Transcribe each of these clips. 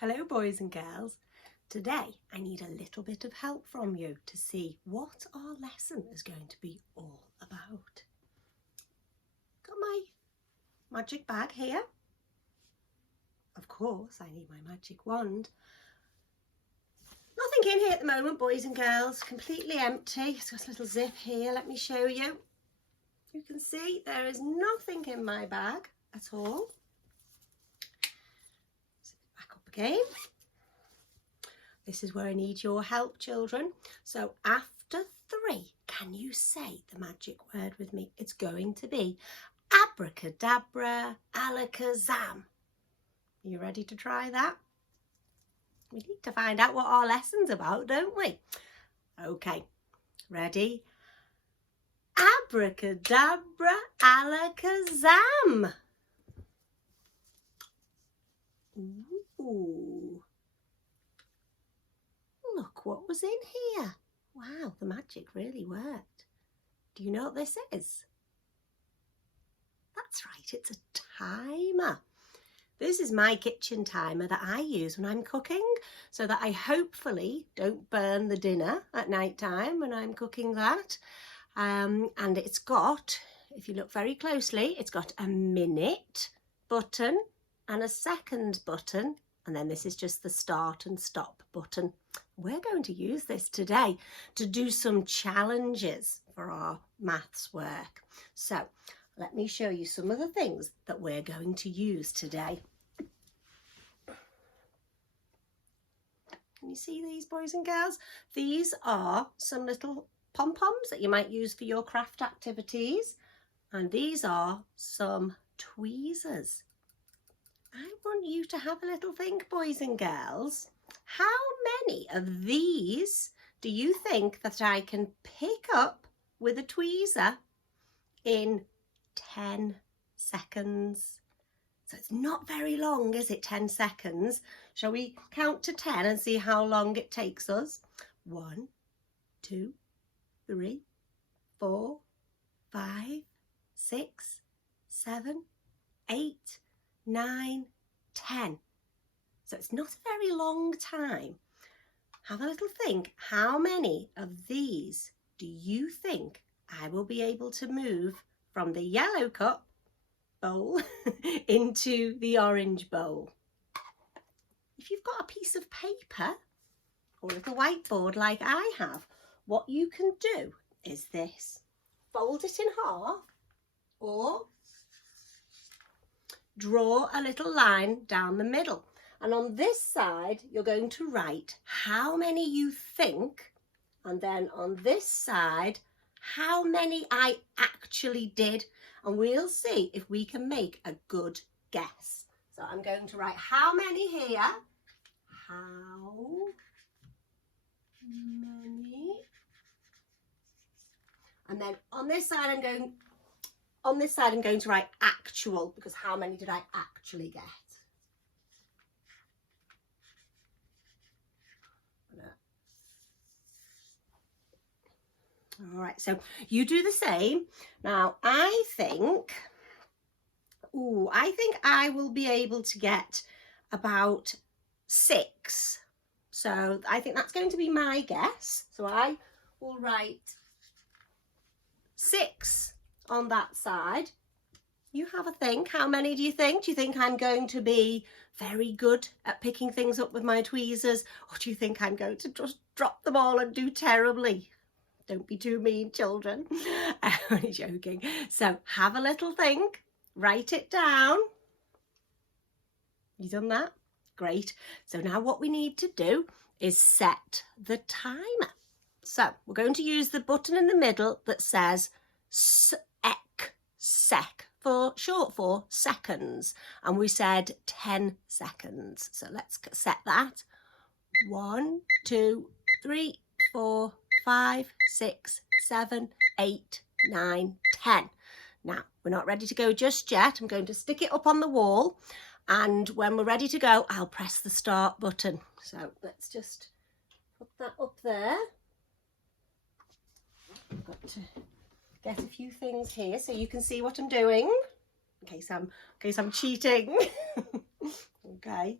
Hello boys and girls. Today I need a little bit of help from you to see what our lesson is going to be all about. Got my magic bag here. Of course I need my magic wand. Nothing in here at the moment, boys and girls, completely empty. It's got a little zip here, let me show you. You can see there is nothing in my bag at all. Zip it back up again. This is where I need your help, children. So after 3, can you say the magic word with me? It's going to be abracadabra, alakazam. Are you ready to try that? We need to find out what our lesson's about, don't we? Okay, ready? Abracadabra, alakazam. Ooh. Look what was in here. Wow, the magic really worked. Do you know what this is? That's right, it's a timer. This is my kitchen timer that I use when I'm cooking so that I hopefully don't burn the dinner at night time when I'm cooking that. And it's got, if you look very closely, it's got a minute button and a seconds button. And then this is just the start and stop button. We're going to use this today to do some challenges for our maths work. So let me show you some of the things that we're going to use today. Can you see these, boys and girls? These are some little pom-poms that you might use for your craft activities. And these are some tweezers. I want you to have a little think, boys and girls. How many of these do you think that I can pick up with a tweezer in 10 seconds? So it's not very long, is it? 10 seconds. Shall we count to 10 and see how long it takes us? 1, 2, 3, 4, 5, 6, 7, 8, 9, 10. So it's not a very long time. Have a little think. How many of these do you think I will be able to move from the yellow cup bowl into the orange bowl? If you've got a piece of paper or a little whiteboard like I have, what you can do is this. Fold it in half or draw a little line down the middle. And on this side, you're going to write how many you think. And then on this side, how many I actually did. And we'll see if we can make a good guess. So I'm going to write how many here. How many? And then on this side, I'm going to write actual, because how many did I actually get? All right, so you do the same. Now, I think I will be able to get about 6. So I think that's going to be my guess. So I will write 6 on that side. You have a think. How many do you think? Do you think I'm going to be very good at picking things up with my tweezers? Or do you think I'm going to just drop them all and do terribly? Don't be too mean, children. I'm only joking. So have a little think. Write it down. You done that? Great. So now what we need to do is set the timer. So we're going to use the button in the middle that says sec, for short for seconds. And we said 10 seconds. So let's set that. 1, 2, 3, 4, 5, 6, 7, 8, 9, 10. Now, we're not ready to go just yet. I'm going to stick it up on the wall. And when we're ready to go, I'll press the start button. So let's just put that up there. I've got to get a few things here so you can see what I'm doing. In case I'm cheating. Okay.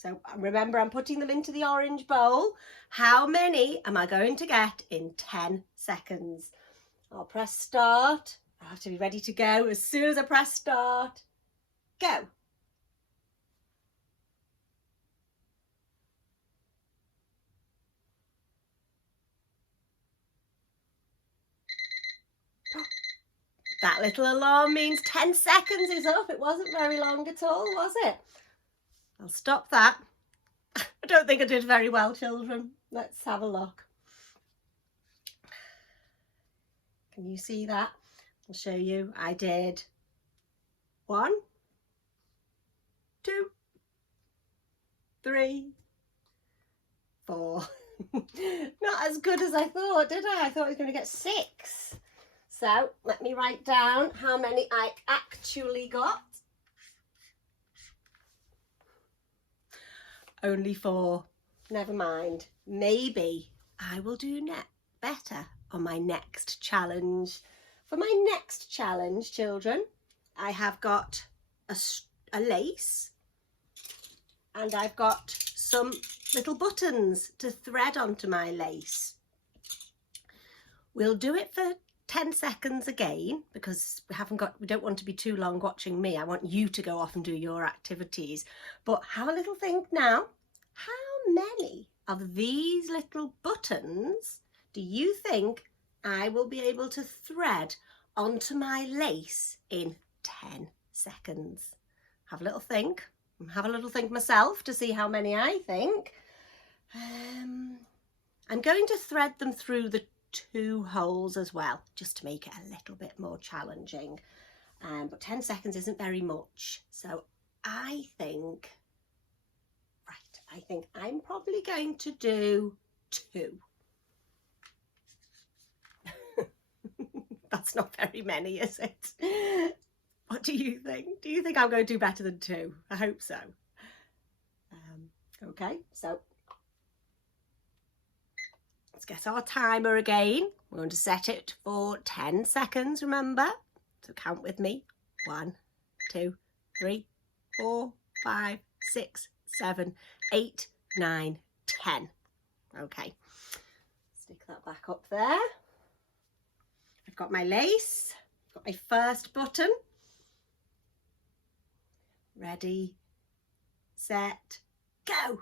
So remember, I'm putting them into the orange bowl. How many am I going to get in 10 seconds? I'll press start. I have to be ready to go as soon as I press start. Go. That little alarm means 10 seconds is up. It wasn't very long at all, was it? I'll stop that. I don't think I did very well, children. Let's have a look. Can you see that? I'll show you. I did 1, 2, 3, 4. Not as good as I thought, did I? I thought I was going to get 6. So let me write down how many I actually got. Only 4. Never mind. Maybe I will do better on my next challenge. For my next challenge, children, I have got a lace and I've got some little buttons to thread onto my lace. We'll do it for 10 seconds again because we don't want to be too long watching me. I want you to go off and do your activities. But have a little think now. How many of these little buttons do you think I will be able to thread onto my lace in 10 seconds? Have a little think. Have a little think myself to see how many I think. I'm going to thread them through the 2 holes as well, just to make it a little bit more challenging. But 10 seconds isn't very much. So I think I'm probably going to do 2. That's not very many, is it? What do you think? Do you think I'm going to do better than 2? I hope so. Okay, so let's get our timer again. We're going to set it for 10 seconds, remember? So count with me. 1, 2, 3, 4, 5, 6, 7, 8, 9, 10. Okay, stick that back up there. I've got my lace, I've got my first button. Ready, set, go.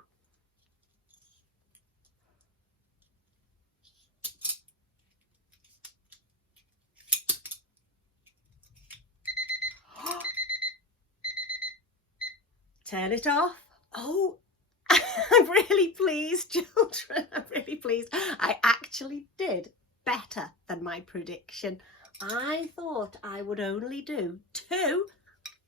Turn it off. Oh, I'm really pleased, children. I'm really pleased. I actually did better than my prediction. I thought I would only do 2,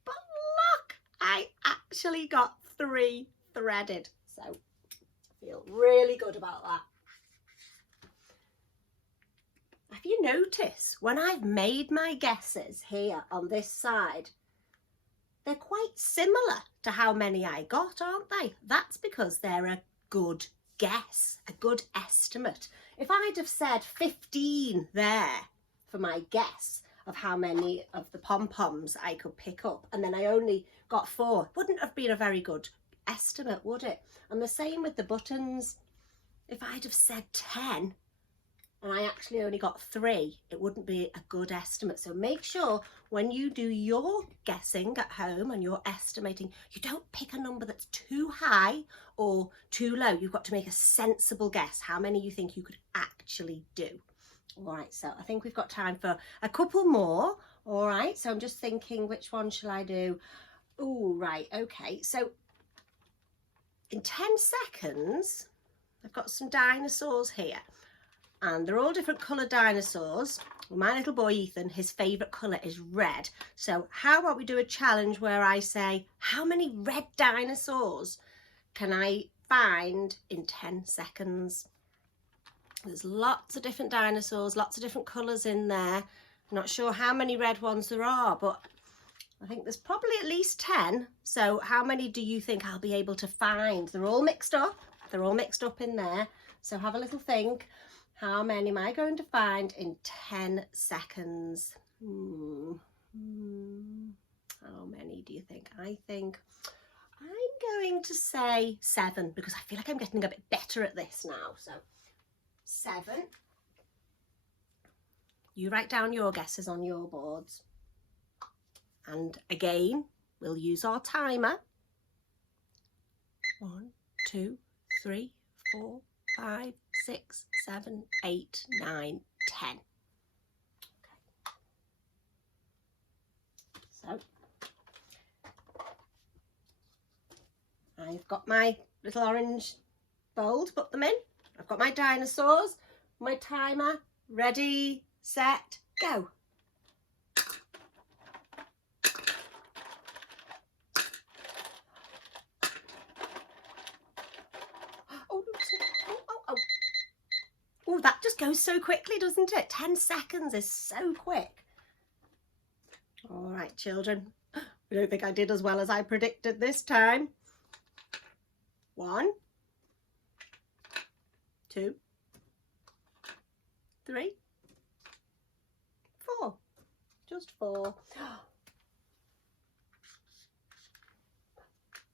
but look, I actually got 3 threaded. So I feel really good about that. If you notice, when I've made my guesses here on this side, they're quite similar to how many I got, aren't they? That's because they're a good guess, a good estimate. If I'd have said 15 there for my guess of how many of the pom-poms I could pick up, and then I only got 4, wouldn't have been a very good estimate, would it? And the same with the buttons. If I'd have said 10 and I actually only got 3, it wouldn't be a good estimate. So make sure when you do your guessing at home and you're estimating, you don't pick a number that's too high or too low. You've got to make a sensible guess how many you think you could actually do. All right, so I think we've got time for a couple more. All right, so I'm just thinking, which one shall I do? Oh, right, okay. So in 10 seconds, I've got some dinosaurs here. And they're all different coloured dinosaurs. Well, my little boy Ethan, his favourite colour is red. So how about we do a challenge where I say, how many red dinosaurs can I find in 10 seconds? There's lots of different dinosaurs, lots of different colours in there. I'm not sure how many red ones there are, but I think there's probably at least 10. So how many do you think I'll be able to find? They're all mixed up. They're all mixed up in there. So have a little think. How many am I going to find in 10 seconds? How many do you think? I think I'm going to say 7 because I feel like I'm getting a bit better at this now. So 7. You write down your guesses on your boards. And again, we'll use our timer. 1, 2, 3, 4, 5, 6, 7, 8, 9, 10. So I've got my little orange bowl to put them in. I've got my dinosaurs, my timer, ready, set, go. Oh, that just goes so quickly, doesn't it? 10 seconds is so quick. All right, children. I don't think I did as well as I predicted this time. 1, 2, 3, 4. Just 4. Well,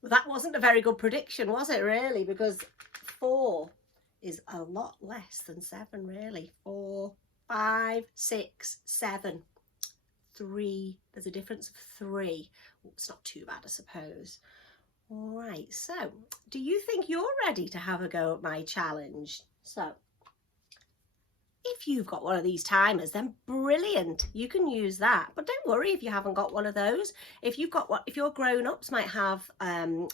that wasn't a very good prediction, was it, really? Because 4 is a lot less than 7, really. 4, 5, 6, 7. 3. There's a difference of 3. It's not too bad, I suppose. All right, so do you think you're ready to have a go at my challenge? So if you've got one of these timers, then brilliant, you can use that. But don't worry if you haven't got one of those. If you've got if your grown-ups might have a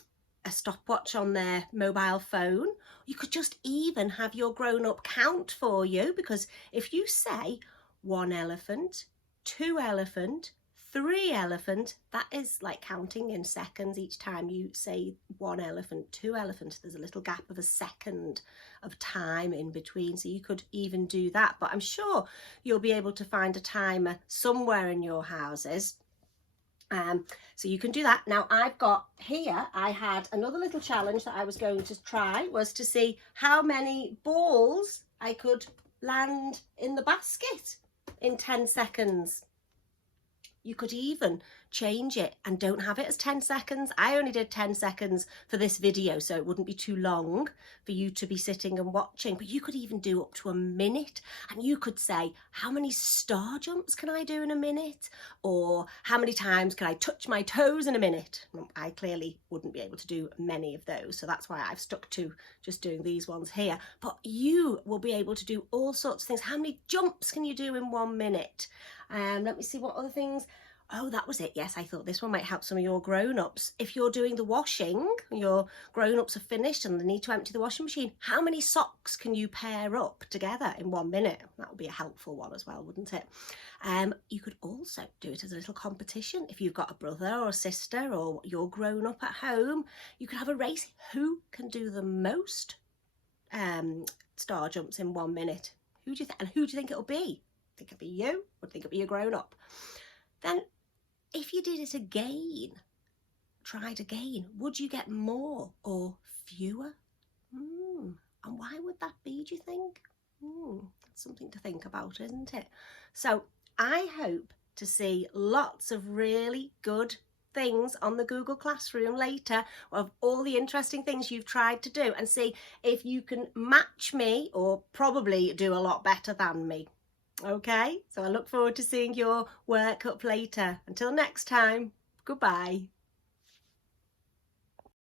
stopwatch on their mobile phone, you could just even have your grown-up count for you, because if you say 1 elephant, 2 elephant, 3 elephant, that is like counting in seconds. Each time you say 1 elephant, 2 elephant, there's a little gap of a second of time in between. So you could even do that, but I'm sure you'll be able to find a timer somewhere in your houses. So you can do that. Now I've got here, I had another little challenge that I was going to try, was to see how many balls I could land in the basket in 10 seconds. You could even change it and don't have it as 10 seconds. I only did 10 seconds for this video, so it wouldn't be too long for you to be sitting and watching, but you could even do up to a minute, and you could say, how many star jumps can I do in a minute? Or how many times can I touch my toes in a minute? I clearly wouldn't be able to do many of those, so that's why I've stuck to just doing these ones here. But you will be able to do all sorts of things. How many jumps can you do in 1 minute? Let me see what other things. Oh, that was it. Yes, I thought this one might help some of your grown-ups. If you're doing the washing, your grown-ups are finished and they need to empty the washing machine, how many socks can you pair up together in 1 minute? That would be a helpful one as well, wouldn't it? You could also do it as a little competition. If you've got a brother or a sister, or you're grown up at home, you could have a race. Who can do the most star jumps in 1 minute? Who do you think it'll be? Think it'll be you, or think it'll be a grown-up? Then if you did it again, tried again, would you get more or fewer? And why would that be, do you think? That's something to think about, isn't it? So I hope to see lots of really good things on the Google Classroom later of all the interesting things you've tried to do, and see if you can match me or probably do a lot better than me. Okay, so I look forward to seeing your work up later. Until next time, goodbye.